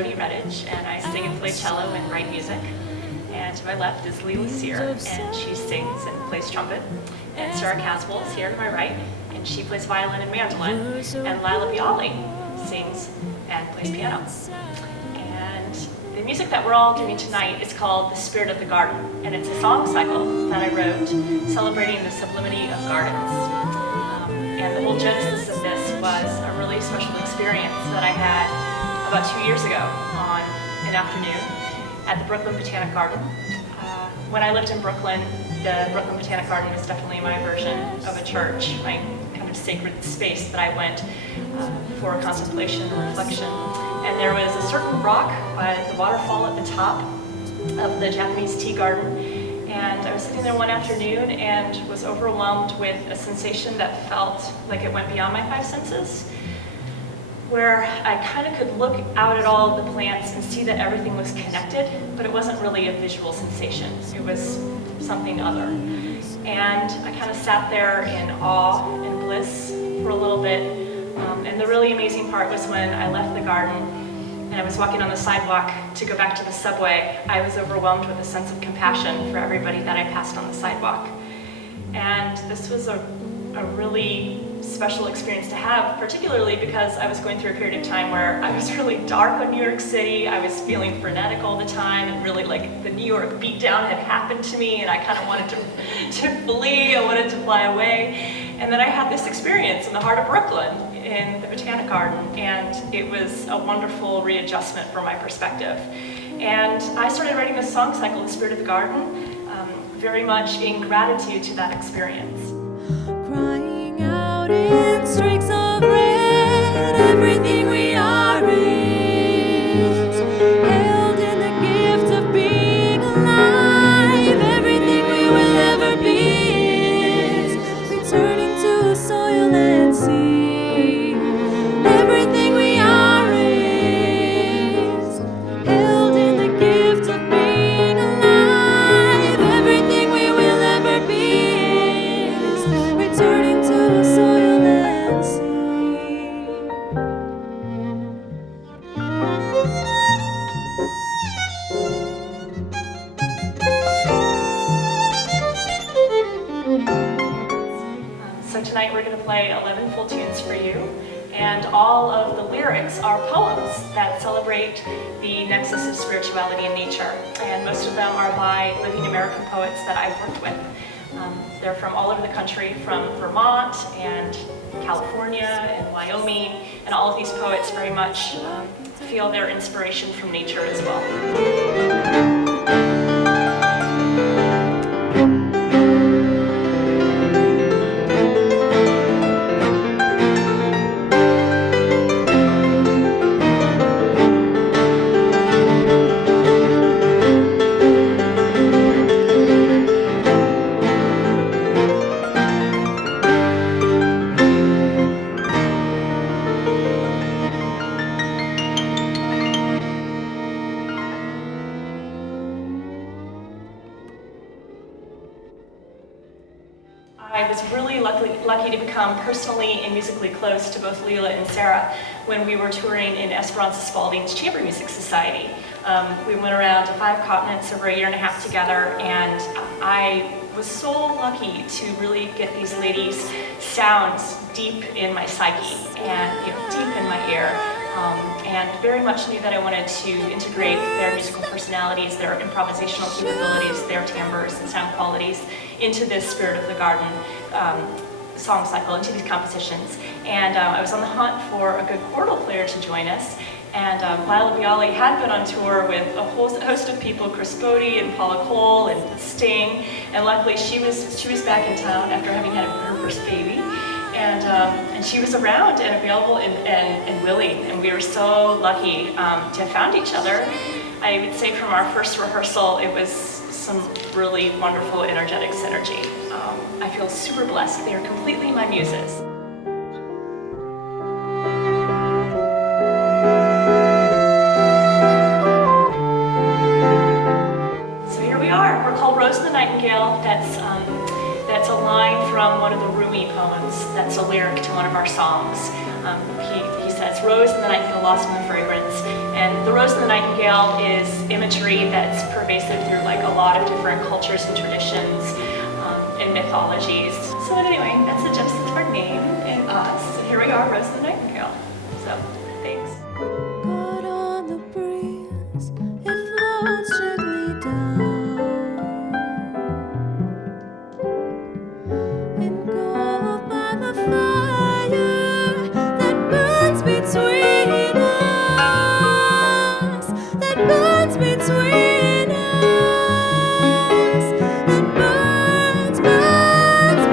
Jody, Redhage, and I sing and play cello and write music. And to my left is Leela Sear, and she sings and plays trumpet. And Sarah Caswell is here to my right, and she plays violin and mandolin. And Lila Bialy sings and plays piano. And the music that we're all doing tonight is called The Spirit of the Garden, and it's a song cycle that I wrote celebrating the sublimity of gardens. And the whole genesis of this was a really special experience that I had about 2 years ago on an afternoon at the Brooklyn Botanic Garden. When I lived in Brooklyn, the Brooklyn Botanic Garden was definitely my version of a church, my kind of sacred space that I went for contemplation and reflection. And there was a certain rock by the waterfall at the top of the Japanese tea garden. And I was sitting there one afternoon and was overwhelmed with a sensation that felt like it went beyond my five senses, where I kind of could look out at all the plants and see that everything was connected, but it wasn't really a visual sensation. It was something other. And I kind of sat there in awe and bliss for a little bit. And the really amazing part was when I left the garden and I was walking on the sidewalk to go back to the subway. I was overwhelmed with a sense of compassion for everybody that I passed on the sidewalk. And this was a really special experience to have, particularly because I was going through a period of time where I was really dark on New York City. I was feeling frenetic all the time, and really like the New York beatdown had happened to me, and I kind of wanted to flee. I wanted to fly away. And then I had this experience in the heart of Brooklyn in the Botanic Garden, and it was a wonderful readjustment for my perspective. And I started writing this song cycle, The Spirit of the Garden, very much in gratitude to that experience. Crying out in streaks of red, everything we are is held in the gift of being alive. Everything we will ever be is returning to soil and sea. Everything we are is held in the gift of being alive. Everything we will ever be is returning to soil and sea. So tonight we're going to play 11 full tunes for you, and all of the lyrics are poems that celebrate the nexus of spirituality and nature, and most of them are by living American poets that I've worked with. They're from all over the country, from Vermont and California and Wyoming, and all of these poets very much feel their inspiration from nature as well. I was really lucky to become personally and musically close to both Leela and Sarah when we were touring in Esperanza Spalding's Chamber Music Society. We went around to 5 continents over a year and a half together, and I was so lucky to really get these ladies' sounds deep in my psyche and deep in my ear. And very much knew that I wanted to integrate their musical personalities, their improvisational capabilities, their timbres and sound qualities into this Spirit of the Garden song cycle, into these compositions. And I was on the hunt for a good chordal player to join us. And Lila Bialy had been on tour with a host of people, Chris Bodie and Paula Cole and Sting. And luckily she was back in town after having had her first baby. And she was around and available and willing, and we were so lucky to have found each other. I would say from our first rehearsal, it was some really wonderful, energetic synergy. I feel super blessed. They are completely my muses. So here we are. We're called Rose the Nightingale. That's a line from one of the Rumi poems. That's a lyric to one of our songs. He said, It's Rose and the Nightingale Lost in the Fragrance. And the Rose and the Nightingale is imagery that's pervasive through like a lot of different cultures and traditions and mythologies. So anyway, that's the genesis of our name and us. And here we are, Rose and the Nightingale. So, thanks. Caught on the breeze, it floats gently down. Engulfed by the fire that burns between us, that burns between us, that burns, burns, burns.